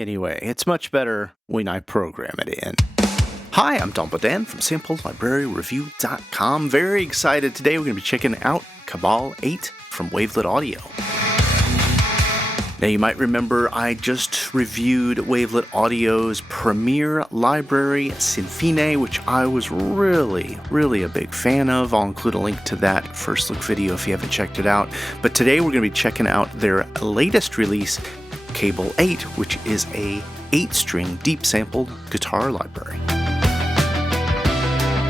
Anyway, it's much better when I program it in. Hi, I'm Don Bodan from SampleLibraryReview.com. Very excited today. We're going to be checking out Cabal 8 from Wavelet Audio. Now, you might remember I just reviewed Wavelet Audio's premier library, Senfine, which I was really a big fan of. I'll include a link to that first look video if you haven't checked it out. But today we're going to be checking out their latest release, Cabal 8, which is a 8-string deep sampled guitar library.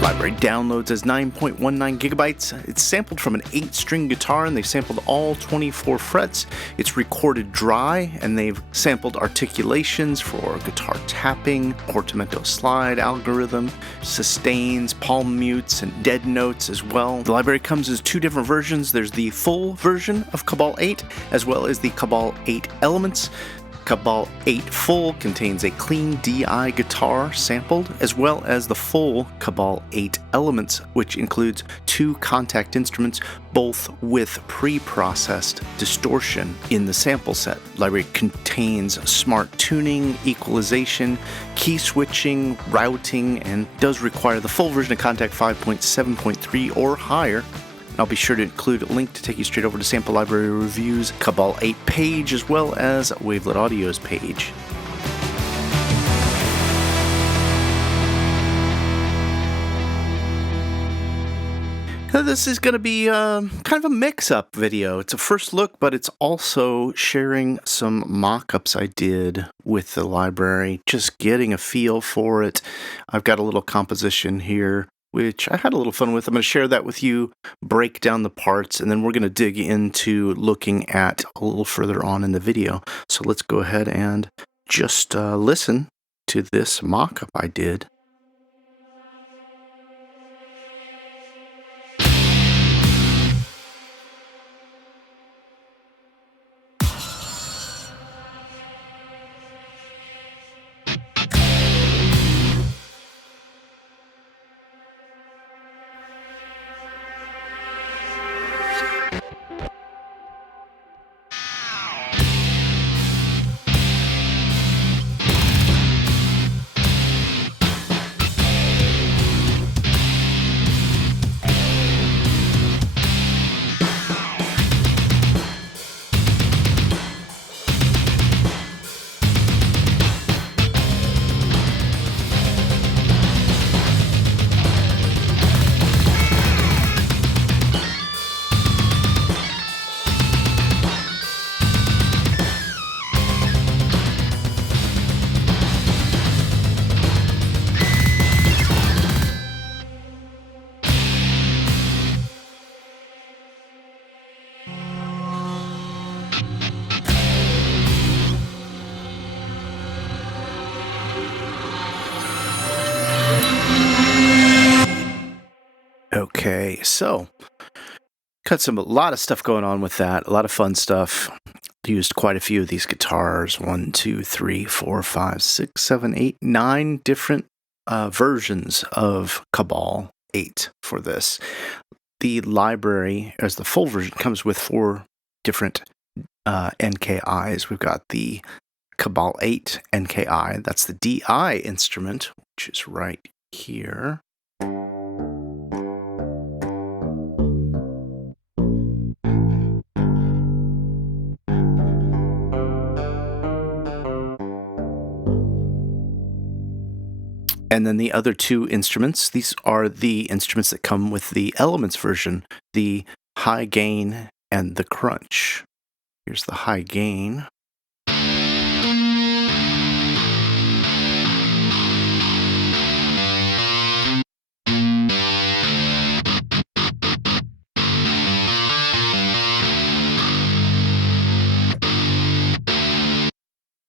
Library downloads as 9.19 gigabytes. It's sampled from an 8-string guitar, and they've sampled all 24 frets. It's recorded dry, and they've sampled articulations for guitar tapping, portamento slide algorithm, sustains, palm mutes, and dead notes as well. The library comes as 2 different versions. There's the full version of Cabal 8, as well as the Cabal 8 Elements. Cabal 8 Full contains a clean DI guitar sampled, as well as the full Cabal 8 Elements, which includes 2 Kontakt instruments, both with pre-processed distortion in the sample set. The library contains smart tuning, equalization, key switching, routing, and does require the full version of Kontakt 5.7.3 or higher. I'll be sure to include a link to take you straight over to Sample Library Review's Cabal 8 page, as well as Wavelet Audio's page. Now, this is going to be kind of a mix-up video. It's a first look, but it's also sharing some mock-ups I did with the library, just getting a feel for it. I've got a little composition here, which I had a little fun with. I'm going to share that with you, break down the parts, and then we're going to dig into looking at a little further on in the video. So let's go ahead and just listen to this mock-up I did. Okay, so got a lot of stuff going on with that, a lot of fun stuff. Used quite a few of these guitars, 1, 2, 3, 4, 5, 6, 7, 8, 9 different versions of Cabal 8 for this. The library, as the full version, comes with 4 different NKIs. We've got the Cabal 8 NKI, that's the DI instrument, which is right here. And then the other 2 instruments, these are the instruments that come with the Elements version, the high gain and the crunch. Here's the high gain.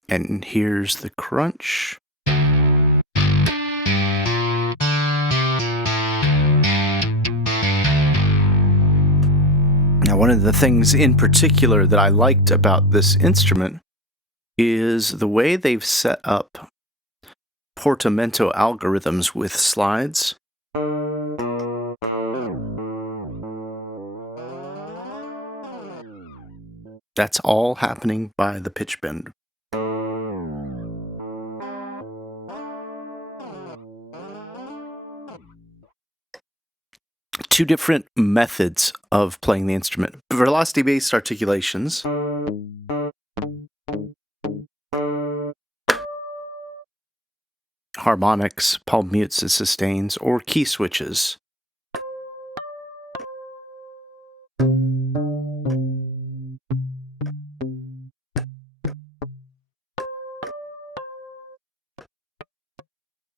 And here's the crunch. Now, one of the things in particular that I liked about this instrument is the way they've set up portamento algorithms with slides. That's all happening by the pitch bend. two different methods of playing the instrument. Velocity-based articulations. Harmonics, palm mutes and sustains, or key switches.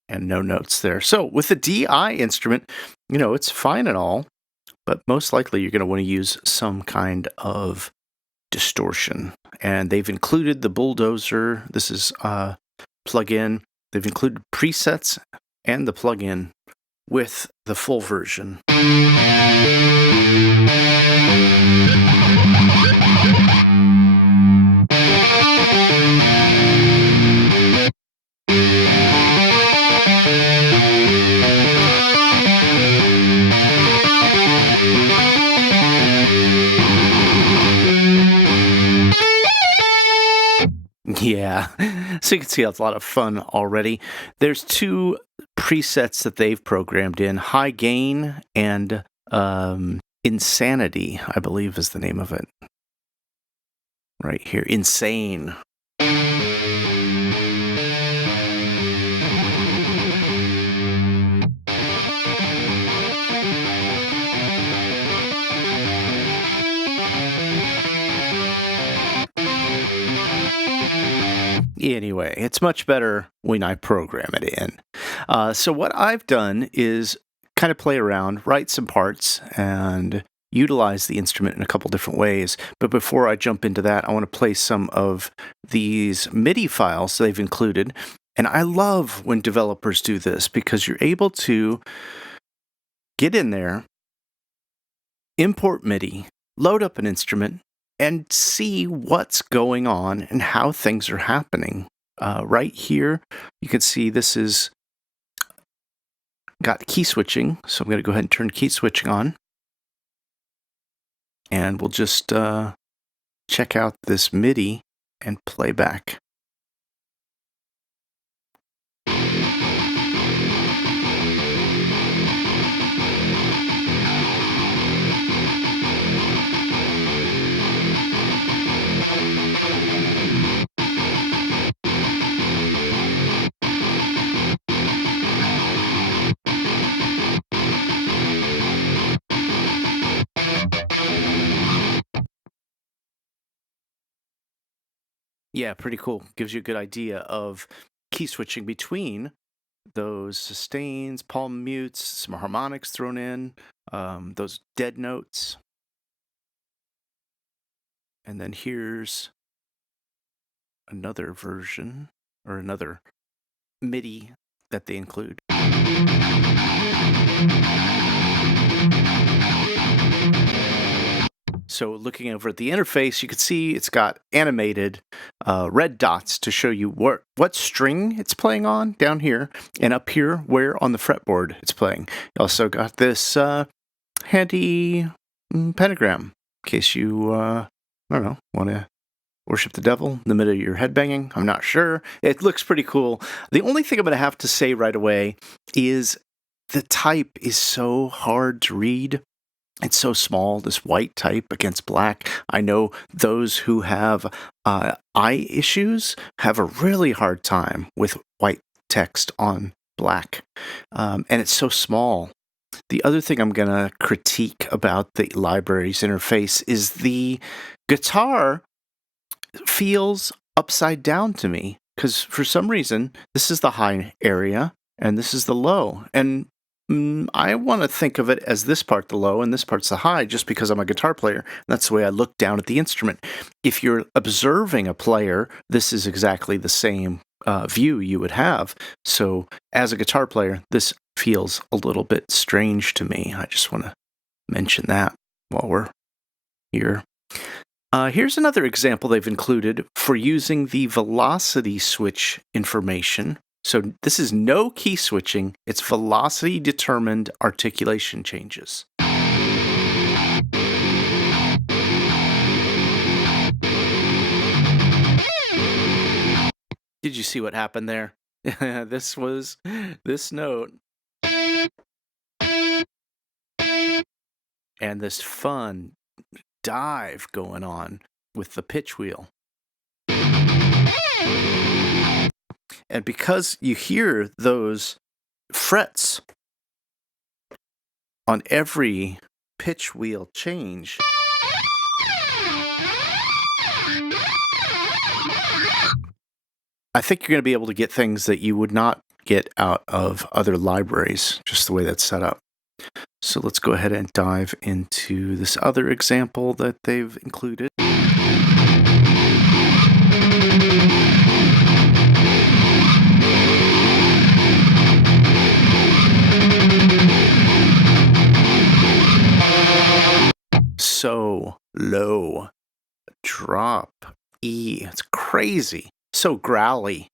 And no notes there. So with the DI instrument, it's fine and all, but most likely you're going to want to use some kind of distortion. And they've included the Bulldozer. This is a plugin. They've included presets and the plugin with the full version. Yeah, so you can see it's a lot of fun already. There's two presets that they've programmed in, High Gain and Insanity, I believe is the name of it. Right here, Insane. Anyway, it's much better when I program it in. So what I've done is kind of play around, write some parts, and utilize the instrument in a couple different ways. But before I jump into that, I want to play some of these MIDI files they've included. And I love when developers do this because you're able to get in there, import MIDI, load up an instrument, and see what's going on and how things are happening. Right here, you can see this is got key switching, so I'm going to go ahead and turn key switching on. And we'll just check out this MIDI and play back. Yeah, pretty cool. Gives you a good idea of key switching between those sustains, palm mutes, some harmonics thrown in, those dead notes. And then here's another version, or another MIDI that they include. So looking over at the interface, you can see it's got animated red dots to show you what string it's playing on down here, and up here where on the fretboard it's playing. You also got this handy pentagram in case you, I don't know, want to worship the devil in the middle of your headbanging. I'm not sure. It looks pretty cool. The only thing I'm going to have to say right away is the type is so hard to read. It's so small, this white type against black. I know those who have eye issues have a really hard time with white text on black. And it's so small. The other thing I'm going to critique about the library's interface is the guitar feels upside down to me. Because for some reason, this is the high area and this is the low. And I want to think of it as this part the low and this part's the high just because I'm a guitar player. That's the way I look down at the instrument. If you're observing a player, this is exactly the same view you would have. So as a guitar player, this feels a little bit strange to me. I just want to mention that while we're here. Here's another example they've included for using the velocity switch information. So this is no key switching, it's velocity-determined articulation changes. Did you see what happened there? This note and this fun dive going on with the pitch wheel. And because you hear those frets on every pitch wheel change, I think you're going to be able to get things that you would not get out of other libraries, just the way that's set up. So let's go ahead and dive into this other example that they've included. So low. Drop E. It's crazy. So growly.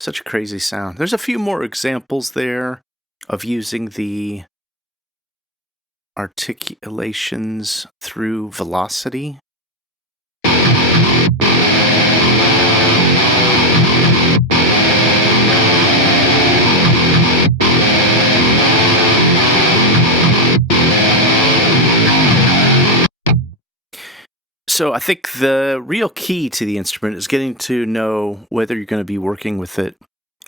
Such a crazy sound. There's a few more examples there of using the articulations through velocity. So I think the real key to the instrument is getting to know whether you're going to be working with it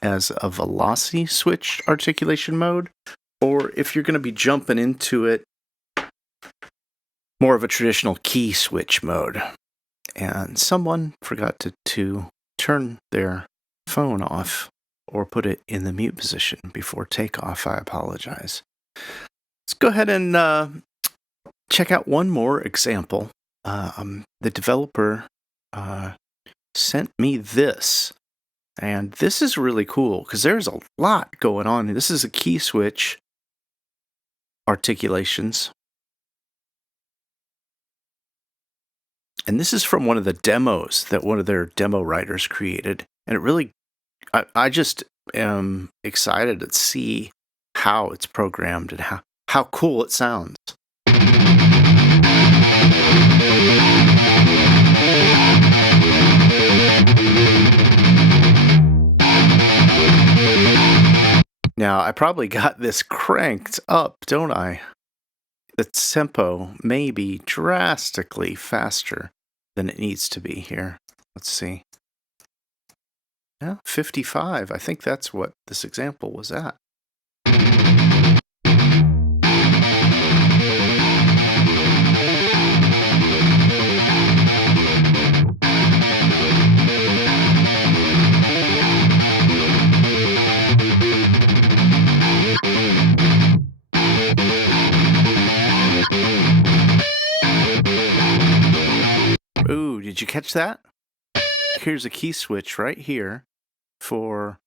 as a velocity switch articulation mode, or if you're going to be jumping into it more of a traditional key switch mode. And someone forgot to turn their phone off or put it in the mute position before takeoff. I apologize. Let's go ahead and check out one more example. The developer sent me this, and this is really cool because there's a lot going on. This is a key switch articulations, and this is from one of the demos that one of their demo writers created, and it really, I just am excited to see how it's programmed and how cool it sounds. Now, I probably got this cranked up, don't I? The tempo may be drastically faster than it needs to be here. Let's see. Yeah, 55. I think that's what this example was at. Ooh, did you catch that? Here's a key switch right here for,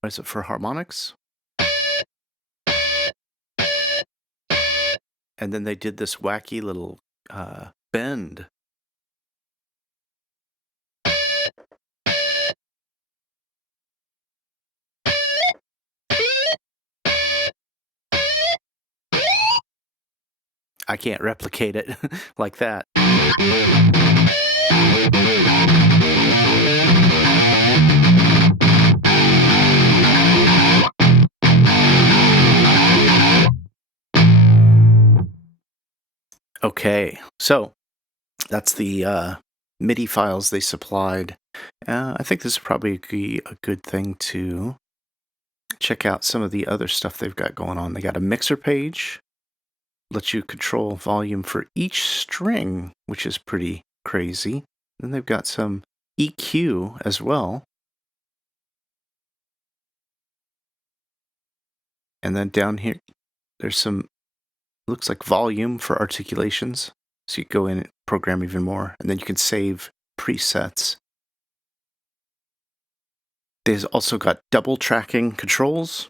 what is it, for harmonics? And then they did this wacky little bend. I can't replicate it like that. Okay, so that's the MIDI files they supplied. I think this is probably a good thing to check out some of the other stuff they've got going on. They got a mixer page, lets you control volume for each string, which is pretty crazy. Then they've got some EQ as well. And then down here, there's some, looks like volume for articulations. So you go in and program even more, and then you can save presets. They've also got double tracking controls.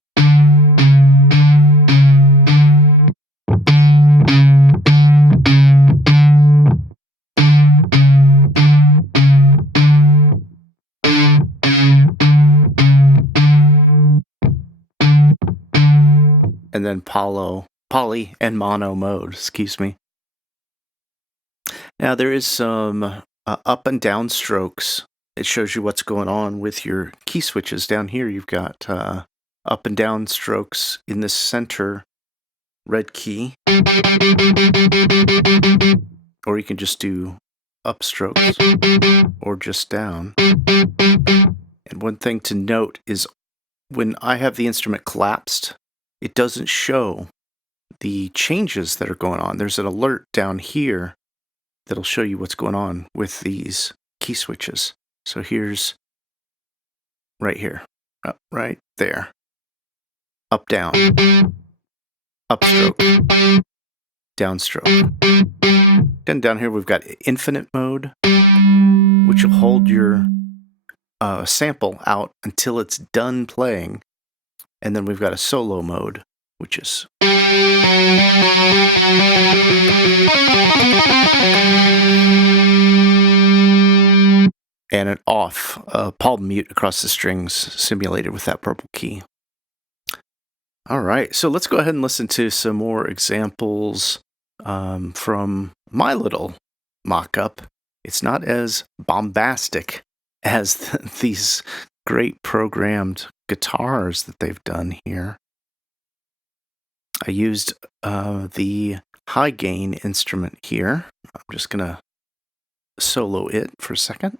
And then poly and mono mode, excuse me. Now there is some up and down strokes. It shows you what's going on with your key switches. Down here you've got up and down strokes in the center red key, or you can just do upstrokes or just down. And one thing to note is when I have the instrument collapsed, it doesn't show the changes that are going on. There's an alert down here that'll show you what's going on with these key switches. So here's right here, up, right there, up, down, upstroke, downstroke. Then down here we've got infinite mode, which will hold your sample out until it's done playing. And then we've got a solo mode, which is and an off, palm mute across the strings simulated with that purple key. All right, so let's go ahead and listen to some more examples from my little mock-up. It's not as bombastic as these great programmed guitars that they've done here. I used the high gain instrument here. I'm just going to solo it for a second.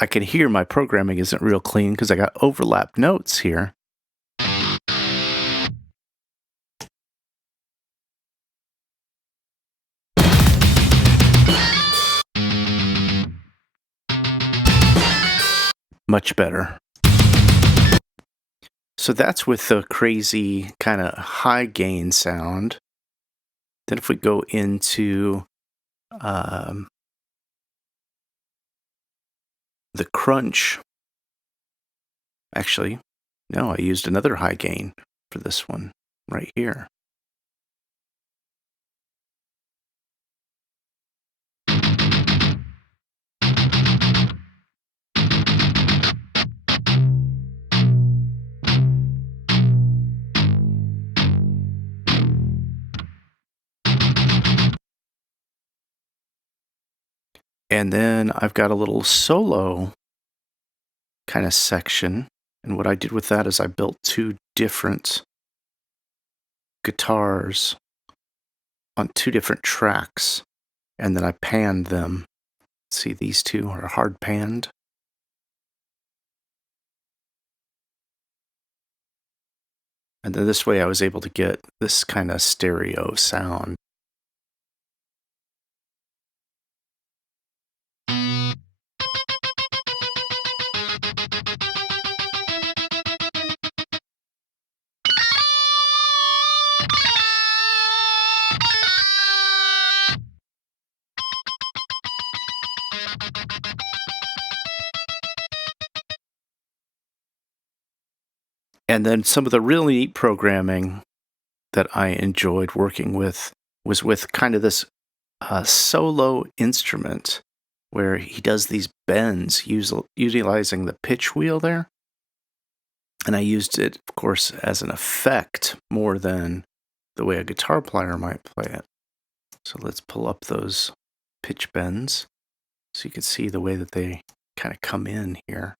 I can hear my programming isn't real clean because I got overlapped notes here. Much better. So that's with the crazy kind of high gain sound. Then if we go into the crunch, actually, no, I used another high gain for this one right here. And then I've got a little solo kind of section. And what I did with that is I built two different guitars on two different tracks. And then I panned them. See, these two are hard panned. And then this way I was able to get this kind of stereo sound. And then some of the really neat programming that I enjoyed working with was with kind of this solo instrument where he does these bends utilizing the pitch wheel there. And I used it, of course, as an effect more than the way a guitar player might play it. So let's pull up those pitch bends so you can see the way that they kind of come in here.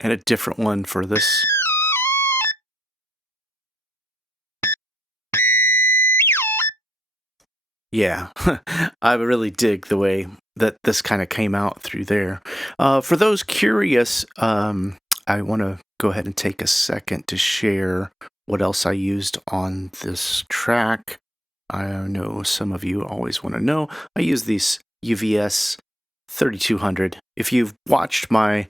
And a different one for this. Yeah, I really dig the way that this kind of came out through there. For those curious, I want to go ahead and take a second to share what else I used on this track. I know some of you always want to know. I use these UVS 3200. If you've watched my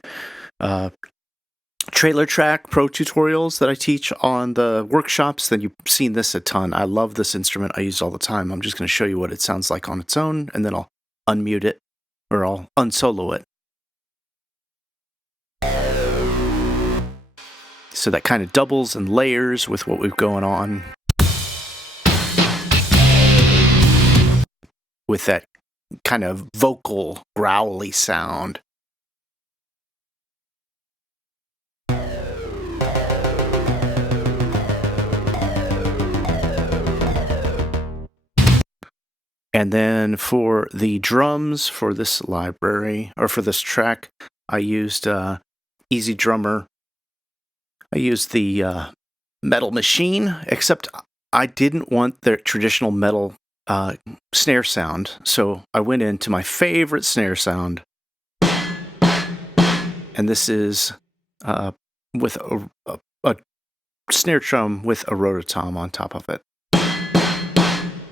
trailer track pro tutorials that I teach on the workshops, then you've seen this a ton. I love this instrument. I use it all the time. I'm just going to show you what it sounds like on its own, and then I'll unmute it, or I'll unsolo it. So that kind of doubles and layers with what we've going on with that kind of vocal growly sound. And then for the drums for this library, or for this track, I used Easy Drummer. I used the Metal Machine, except I didn't want the traditional metal snare sound, so I went into my favorite snare sound. And this is with a snare drum with a rototom on top of it.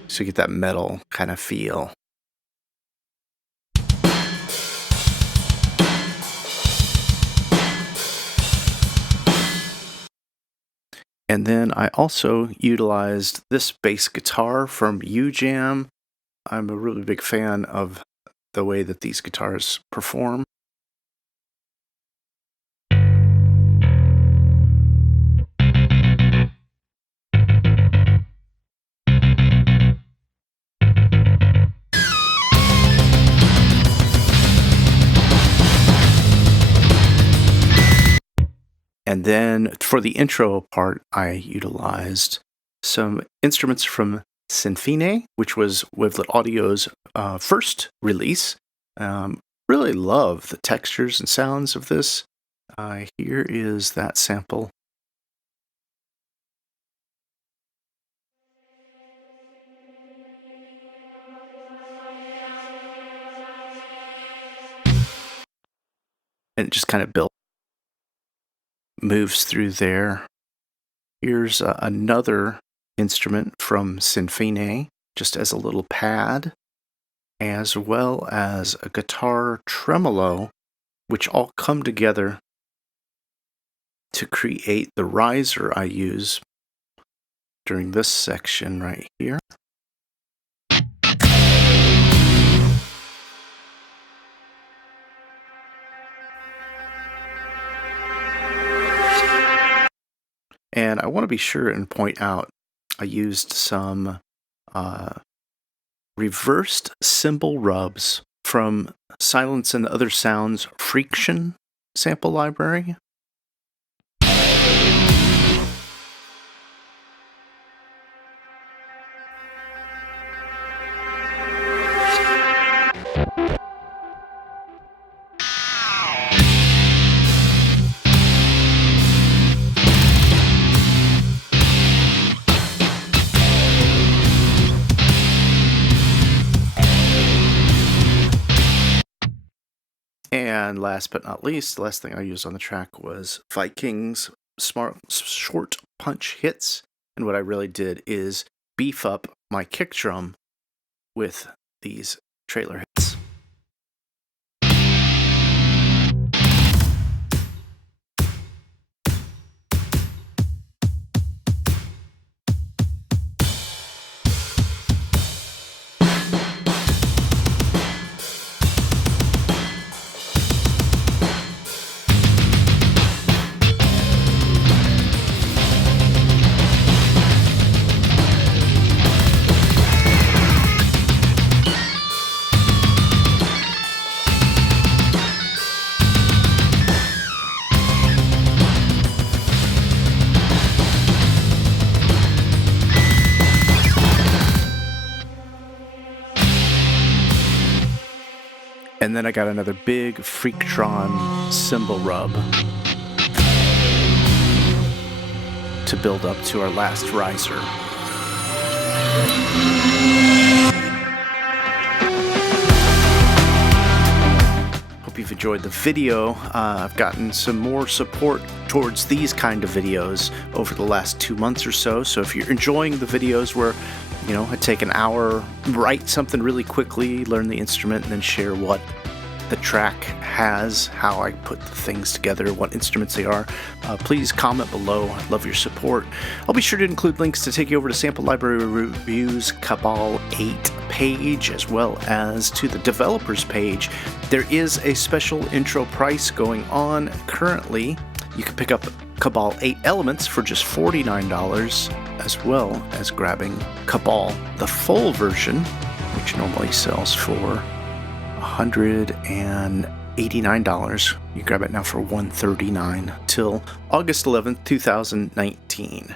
So you get that metal kind of feel. And then I also utilized this bass guitar from Ujam. I'm a really big fan of the way that these guitars perform. And then for the intro part, I utilized some instruments from Senfine, which was Wavelet Audio's first release. Really love the textures and sounds of this. Here is that sample. And it just kind of moves through there. Here's another instrument from Senfine, just as a little pad, as well as a guitar tremolo, which all come together to create the riser I use during this section right here. And I want to be sure and point out, I used some reversed cymbal rubs from Silence+Other Sounds Freaktion sample library. And last but not least, the last thing I used on the track was Viking's short punch hits. And what I really did is beef up my kick drum with these trailer hits. And then I got another big Freaktron cymbal rub to build up to our last riser. Hope you've enjoyed the video. I've gotten some more support towards these kind of videos over the last 2 months or so. So if you're enjoying the videos where, I take an hour, write something really quickly, learn the instrument, and then share what the track has, how I put the things together, what instruments they are, please comment below. I'd love your support. I'll be sure to include links to take you over to Sample Library Reviews Cabal 8 page, as well as to the developers page. There is a special intro price going on currently. You can pick up Cabal 8 Elements for just $49, as well as grabbing Cabal, the full version, which normally sells for $189. You grab it now for $139 till August 11th, 2019.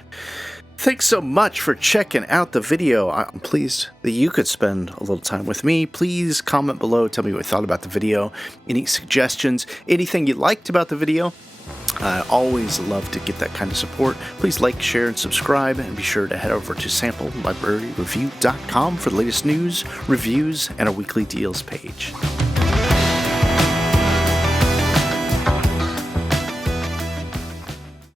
Thanks so much for checking out the video. I'm pleased that you could spend a little time with me. Please comment below, tell me what you thought about the video, any suggestions, anything you liked about the video. I always love to get that kind of support. Please like, share, and subscribe, and be sure to head over to samplelibraryreview.com for the latest news, reviews, and a weekly deals page.